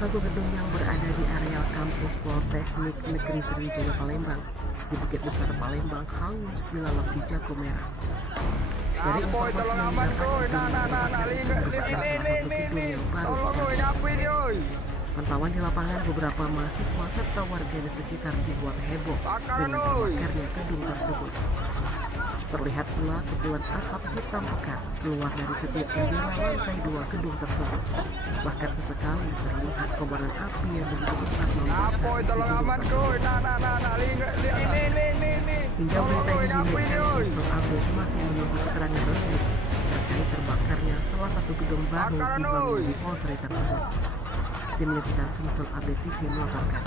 satu gedung yang berada di areal kampus Politeknik Negeri Sriwijaya Palembang di Bukit Besar Palembang hangus dilalap si jago merah. Dari informasi yang didapat, gedung yang terbakar itu merupakan salah satu gedung yang baru dibangun. Pantauan di lapangan beberapa mahasiswa serta warga di sekitar dibuat heboh dengan terbakarnya gedung tersebut. Terlihat pula kepulan asap hitam pekat keluar dari setiap jendela lantai 2 gedung tersebut. Bahkan sesekali terlihat kobaran api yang begitu besar membakar isi gedung tersebut. Hingga berita ini dinaikkan, Sumsel Update masih menunggu keterangan resmi terkait terbakarnya salah satu gedung baru dibangun di Polsri tersebut. Tim Liputan Sumsel Update TV melaporkan.